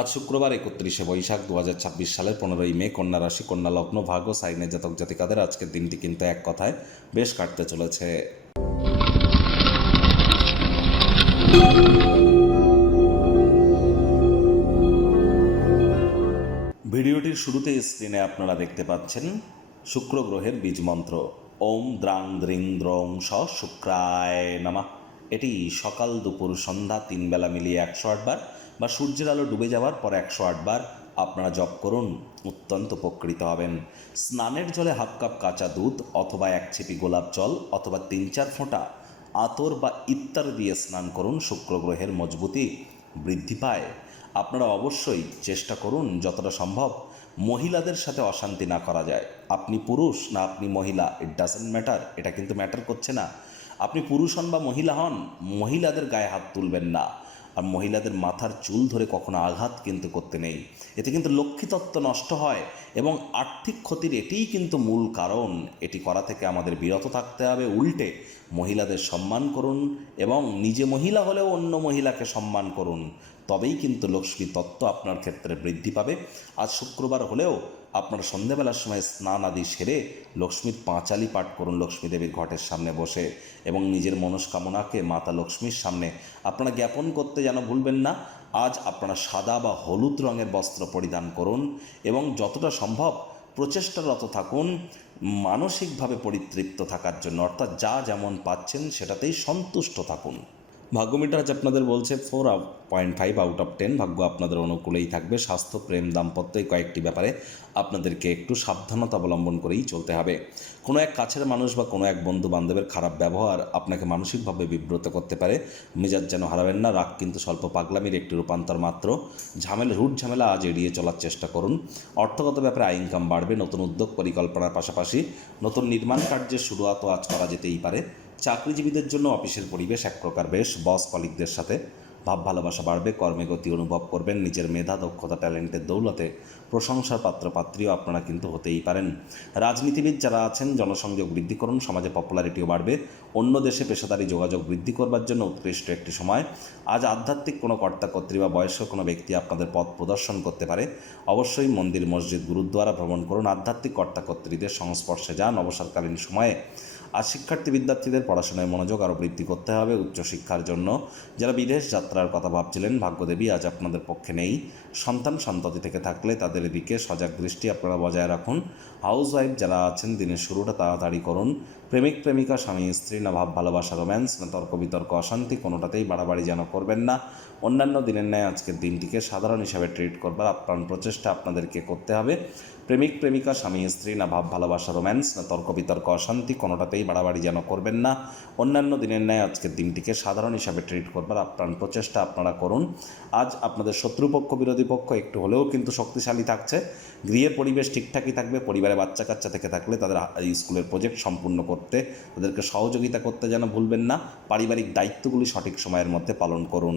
আজ শুক্রবার 31শে বৈশাখ 2026 সালের 15ই মে, কন্যা রাশি, কন্যা লগ্ন, ভাগ্য সাইনের জাতক জাতিকাদের আজকের দিনটি কিন্তু এক কথায় বেশ কাটতে চলেছে। ভিডিওটির শুরুতে স্ক্রিনে আপনারা দেখতে পাচ্ছেন শুক্র গ্রহের বীজ মন্ত্র ওম দ্রাং দ্রিং দ্রৌং স শুক্রায় নমঃ। এটি সকাল দুপুর সন্ধ্যা 3 বেলা মিলিয়ে 108 বার বা সূর্যের আলো ডুবে যাওয়ার পর 108 বার আপনারা জপ করুন, অত্যন্ত উপকৃত হবেন। স্নানের জলে হাফ কাপ কাঁচা দুধ অথবা 1 ছিপি গোলাপ জল অথবা 3-4 ফোঁটা আতর বা ইত্যার দিয়ে স্নান করুন, শুক্র গ্রহের মজবুতি বৃদ্ধি পায়। আপনারা অবশ্যই চেষ্টা করুন যতটা সম্ভব মহিলাদের সাথে অশান্তি না করা যায়। আপনি পুরুষ না আপনি মহিলা, ইট ডাজেন্ট ম্যাটার, এটা কিন্তু ম্যাটার করছে না। আপনি পুরুষ হন বা মহিলা হন, মহিলাদের গায়ে হাত তুলবেন না। আর মহিলাদের মাথার চুল ধরে কখনো আঘাত কিন্তু করতে নেই, এতে কিন্তু লক্ষ্মীতত্ত্ব নষ্ট হয় এবং আর্থিক ক্ষতির এটিই কিন্তু মূল কারণ। এটি করা থেকে আমাদের বিরত থাকতে হবে। উল্টে মহিলাদের সম্মান করুন এবং নিজে মহিলা হলেও অন্য মহিলাকে সম্মান করুন, তবেই কিন্তু লক্ষ্মী তত্ত্ব আপনার ক্ষেত্রে বৃদ্ধি পাবে। আজ শুক্রবার হলেও আপনার সন্ধেবেলার সময় স্নান আদি সেরে লক্ষ্মীর পাঁচালি পাঠ করুন লক্ষ্মী দেবীর ঘটের সামনে বসে, এবং নিজের মনস্কামনাকে মাতা লক্ষ্মীর সামনে আপনারা জ্ঞাপন করতে যেন ভুলবেন না। আজ আপনারা সাদা বা হলুদ রঙের বস্ত্র পরিধান করুন এবং যতটা সম্ভব প্রচেষ্টারত থাকুন মানসিকভাবে পরিতৃপ্ত থাকার জন্য, অর্থাৎ যা যেমন পাচ্ছেন সেটাতেই সন্তুষ্ট থাকুন। ভাগ্য মিটার আজ আপনাদের বলছে 4.5 আউট অফ 10। ভাগ্য আপনাদের অনুকূলেই থাকবে। স্বাস্থ্য, প্রেম, দাম্পত্য এই কয়েকটি ব্যাপারে আপনাদেরকে একটু সাবধানতা অবলম্বন করেই চলতে হবে। কোনো এক কাছের মানুষ বা কোনো এক বন্ধু বান্ধবের খারাপ ব্যবহার আপনাকে মানসিকভাবে বিব্রত করতে পারে। মেজাজ যেন হারাবেন না। রাগ কিন্তু স্বল্প পাগলামির একটি রূপান্তর মাত্র। রুট ঝামেলা আজ এড়িয়ে চলার চেষ্টা করুন। অর্থগত ব্যাপারে আয় ইনকাম বাড়বে। নতুন উদ্যোগ পরিকল্পনার পাশাপাশি নতুন নির্মাণ কার্যের শুরুয়াতও আজ করা যেতেই পারে। চাকরিজীবীদের জন্য অফিসের পরিবেশ এক প্রকার বেশ। বস কলিগদের সাথে ভাব ভালোবাসা বাড়বে। কর্মে গতি অনুভব করবেন। নিজের মেধা, দক্ষতা, ট্যালেন্টের দৌলতে প্রশংসার পাত্রপাত্রীও আপনারা কিন্তু হতেই পারেন। রাজনীতিবিদ যারা আছেন জনসংযোগ বৃদ্ধি করুন, সমাজে পপুলারিটিও বাড়বে। অন্য দেশে পেশাদারি যোগাযোগ বৃদ্ধি করবার জন্য উৎকৃষ্ট একটি সময়। আজ আধ্যাত্মিক কোনো কর্তাকর্ত্রী বা বয়স্ক কোনো ব্যক্তি আপনাদের পথ প্রদর্শন করতে পারে। অবশ্যই মন্দির, মসজিদ, গুরুদ্বারা ভ্রমণ করুন। আধ্যাত্মিক কর্তাকর্ত্রীদের সংস্পর্শে যান অবসরকালীন সময়ে। আজ শিক্ষার্থী বিদ্যার্থীদের পড়াশোনায় মনোযোগ আরও বৃদ্ধি করতে হবে উচ্চশিক্ষার জন্য। যারা বিদেশ যাত্রার কথা ভাবছিলেন, ভাগ্যদেবী আজ আপনাদের পক্ষে নেই। সন্তান সন্ততি থেকে থাকলে তাদের দিকে সজাগ দৃষ্টি আপনারা বজায় রাখুন। হাউসওয়াইফ যারা আছেন দিনের শুরুটা তাড়াতাড়ি করুন। প্রেমিক প্রেমিকা, স্বামী স্ত্রী না ভাব ভালোবাসা, রোম্যান্স না তর্ক বিতর্ক, অশান্তি, কোনোটাতেই বাড়াবাড়ি যেন করবেন না। অন্যান্য দিনের ন্যায় আজকের দিনটিকে সাধারণ হিসাবে ট্রিট করবার আপ্রাণ প্রচেষ্টা আপনাদেরকে করতে হবে। প্রেমিক প্রেমিকা, স্বামী স্ত্রী না ভাব ভালোবাসা, রোম্যান্স না তর্ক বিতর্ক, অশান্তি, কোনোটাতেই বাড়াবাড়ি যেন করবেন না। অন্যান্য দিনের ন্যায় আজকের দিনটিকে সাধারণ হিসাবে ট্রিট করবার আপ্রাণ প্রচেষ্টা আপনারা করুন। আজ আপনাদের শত্রুপক্ষ, বিরোধী পক্ষ একটু হলেও কিন্তু শক্তিশালী থাকছে। গৃহের পরিবেশ ঠিকঠাকই থাকবে। পরিবারে বাচ্চা কাচ্চা থেকে থাকলে তাদের স্কুলের প্রজেক্ট সম্পূর্ণ করতে তাদেরকে সহযোগিতা করতে যেন ভুলবেন না। পারিবারিক দায়িত্বগুলি সঠিক সময়ের মধ্যে পালন করুন।